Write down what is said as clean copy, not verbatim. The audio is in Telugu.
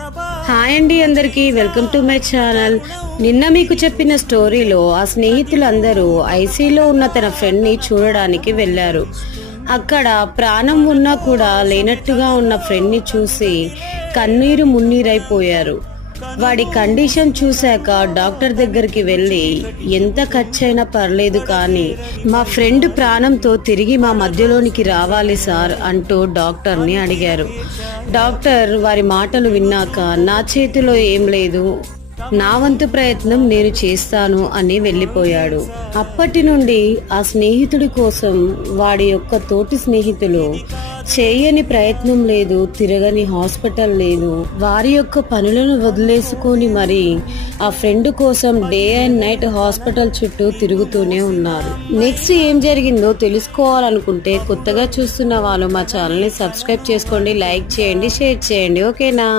హాయ్ అండి, అందరికీ వెల్కమ్ టు మై ఛానల్. నిన్న మీకు చెప్పిన స్టోరీలో ఆ స్నేహితులందరూ ఐసీలో ఉన్న తన ఫ్రెండ్ ని చూడడానికి వెళ్లారు. అక్కడ ప్రాణం ఉన్నా కూడా లేనట్టుగా ఉన్న ఫ్రెండ్ ని చూసి కన్నీరు మున్నీరైపోయారు. వాడి కండిషన్ చూశాక డాక్టర్ దగ్గరికి వెళ్ళి, ఎంత ఖర్చైనా పర్లేదు కానీ మా ఫ్రెండ్ ప్రాణంతో తిరిగి మా మధ్యలోనికి రావాలి సార్ అంటూ డాక్టర్ని అడిగారు. డాక్టర్ వారి మాటలు విన్నాక, నా చేతిలో ఏం లేదు, నా వంతు ప్రయత్నం నేను చేస్తాను అని వెళ్ళిపోయాడు. అప్పటి నుండి ఆ స్నేహితుడి కోసం వాడి యొక్క తోటి స్నేహితులు చేయని ప్రయత్నం లేదు, తిరగని హాస్పిటల్ లేదు. వారి యొక్క పనులను వదిలేసుకొని మరి ఆ ఫ్రెండ్ కోసం డే అండ్ నైట్ హాస్పిటల్ చుట్టూ తిరుగుతూనే ఉన్నారు. నెక్స్ట్ ఏం జరిగిందో తెలుసుకోవాలనుకుంటే కొత్తగా చూస్తున్న వాళ్ళు మా ఛానల్ ని సబ్స్క్రైబ్ చేసుకోండి, లైక్ చేయండి, షేర్ చేయండి. ఓకేనా?